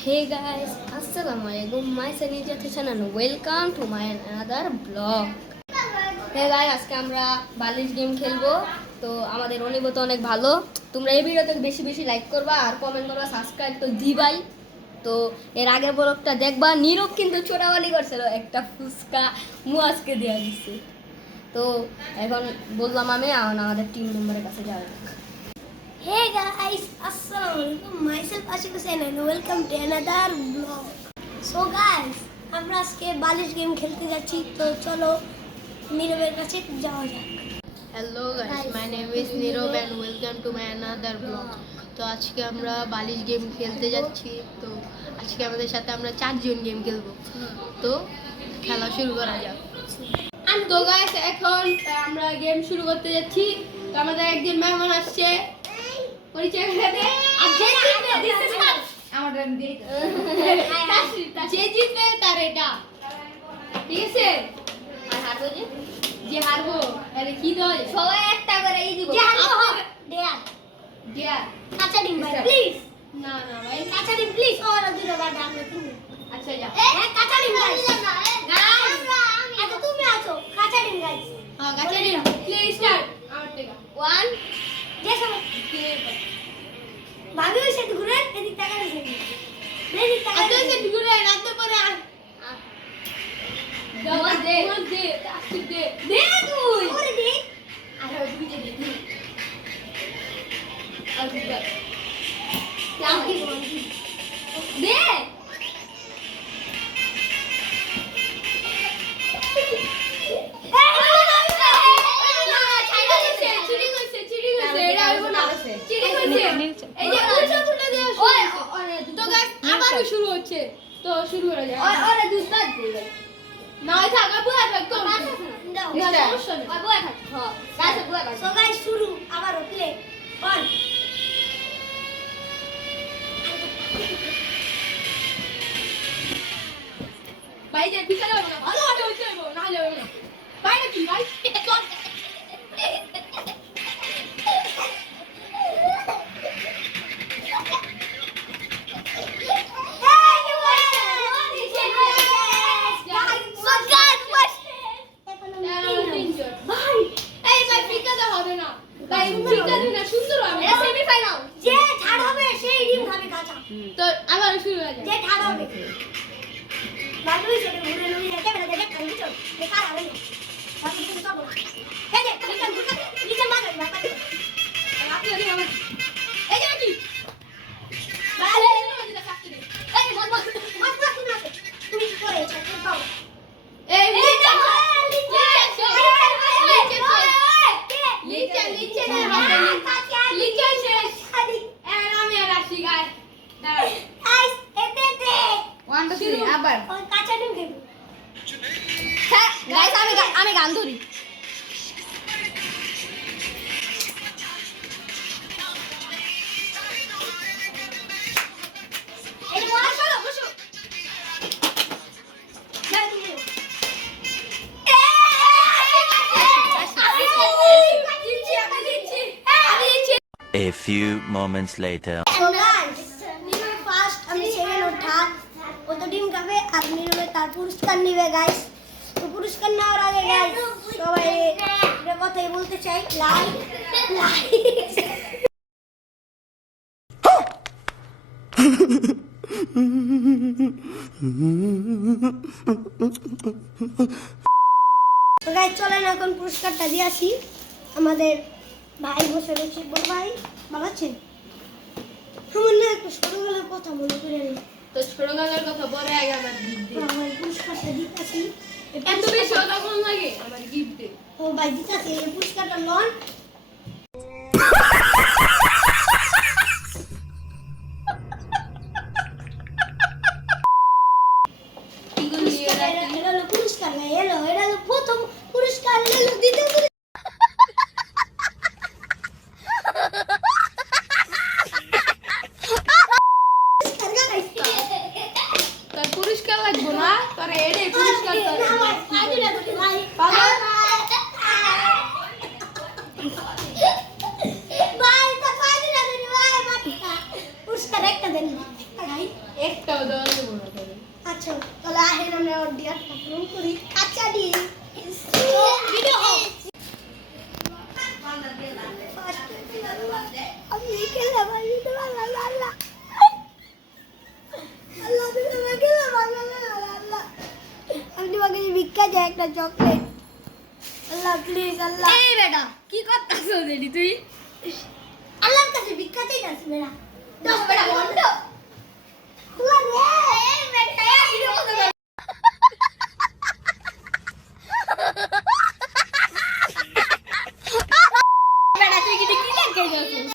Hey guys, Assalamualaikum. Myself is Jathan and welcome to my another vlog. Hey guys, আজকে আমরা বালিশ game খেলবো। তো আমাদের অনুভূতি অনেক ভালো। তোমরা এই ভিডিওতে বেশি বেশি লাইক করবা আর কমেন্ট করবা, সাবস্ক্রাইব তো দিবাই। তো এর আগের ব্লগটা দেখবা, নীরব কিন্তু চোরাবালি করছিল, একটা ফুচকা মুয়াজকে দেওয়া দিচ্ছে। তো এখন বললাম আমি আমাদের টিম মেম্বারের কাছে যাওয়া যাক। Hey guys, Assalamualaikum. Myself Ashik Hussain and welcome to another vlog. So guys, আমরা আজকে বালিশ গেম খেলতে যাচ্ছি, তো চলো নীরবের কাছে যাওয়া যাক। Hello guys, my name is Nirab and welcome to my another blog. তো আজকে আমরা বালিশ গেম খেলতে যাচ্ছি। তো আজকে আমাদের সাথে আমরা 4 জন গেম খেলবো। তো খেলা শুরু করা যাক। তো গাইস, এখন আমরা গেম শুরু করতে যাচ্ছি। তো আমাদের একজন মেহমান আসছে, পরিচয় করে দে। আর যে জিতবে দিস ইজ আমার রান দে। যে জিতবে তার এটা, ঠিক আছে? আর হারবো যে হারবো আরে কি দয়, সবাই একটা করে এই দিব। যে হারবো দেয়া দেয়া কাঁচা ডিম ভাই প্লিজ। না না ভাই, কাঁচা ডিম প্লিজ। ওর দুটো বাদ আমরা তিনজন। আচ্ছা যা। হ্যাঁ কাঁচা ডিম গাইস। গাইস আচ্ছা তুমি আছো কাঁচা ডিম গাইস। হ্যাঁ কাঁচা ডিম প্লে স্টার্ট। আমার টেকা 1 যে সবাই ভাবি ওই সাইড ঘুরে এদিক তাকালে সেদিক এদিক আচ্ছা তাকালে সে ঘুরে রাতে পরে দাও দে দে আস্তে দে দে তুই ওরে দে আর ওই দিকে দে আচ্ছা লাউকি দে শুরু হচ্ছে, তো শুরু করা যায়। ওরে দুসরা দিবে না থাকা বুয়া থাকতো দাও না, সমস্যা নেই। ওই বুয়া থাক হ্যাঁ গাছে বুয়া সো গাইস শুরু আবার প্লে অন ভাই যে পিছনে যাবো না, ভালো ভালো হচ্ছে না যাবে না ভাই নাকি ভাই চল। যে ছাড় হবে সেই ডিম খাবে কাঁচা তো আবার শুরু হয়ে যে যায়। ছাড় হবে বাবুই সেটা ঘুরে ঘুরে যেতে বেলা দেখে কান দিছো বেকার হবে না বাকি কিছু সব এই যে নিচে মারবে বাবা আপনি ওদিকে আমার এই যে নাকি ভালো ওদিকে কাটতে দে। এই বল বল মাছ মাছ তুমি আছে তুমি কি করে ছাড়তে পাও এই এই নিচে দেখো নিচে নিচে না হবে নিচে শেষ। এখন আমি আর আসি গায় দাঁড়া। গাইস এতে 1 2 3 আবার ওই কাঁচা ডিম খাবে গাইস আমি গান ধরি। এই বসো বসো না তুমি A few moments later. নীরবের ফার্স্ট আমি সেকেন্ড ও থার্ড ও তো ডিম খাবে আর নীরবে তার পুরস্কার নিবে গাইস। তো পুরস্কার নেওয়ার আগে গাইস সবাই একটা কথাই বলতে চাই, লাইক তো গাইস চলেন এখন পুরস্কারটা দিয়ে আসি। আমাদের ভাই বসে রয়েছে, বল ভাই ভালো আছেন? আমার না একটু ছোটবেলার কথা মনে করে নেই, তো ছোটবেলার কথা পরে আগে আমার গিফট দে। আমার পুরস্কারটা দিতেছি। এত বেশি কথা কোন লাগে আমার গিফট দে। ও ভাই দিতেছি এই পুরস্কারটা লন। এটা হলো পুরস্কার ভাই, এটা হলো প্রথম পুরস্কার, এটা হলো দ্বিতীয় পুরস্কার। তোর পুরস্কার লাগবে না, তোর এটাই পুরস্কার তোর। ভাই তো পাইনি না ভাই পুরস্কার একটা দেন ভাই। একটা আমরা ডিয়ার পূরণ করি কাঁচা দিয়ে ভিডিও আমি খেলে ভালো আল্লাহ আল্লাহ আল্লাহ তুমি খেলে ভালো আল্লাহ আপনি আমাকে ভিক্ষা যায় একটা চকলেট আল্লাহ প্লিজ আল্লাহ এই বেটা কি করতেছ দেরি তুই আল্লাহর কাছে ভিক্ষা চাইতাছি বেটা 10 বেটা বন্ধ আল্লাহ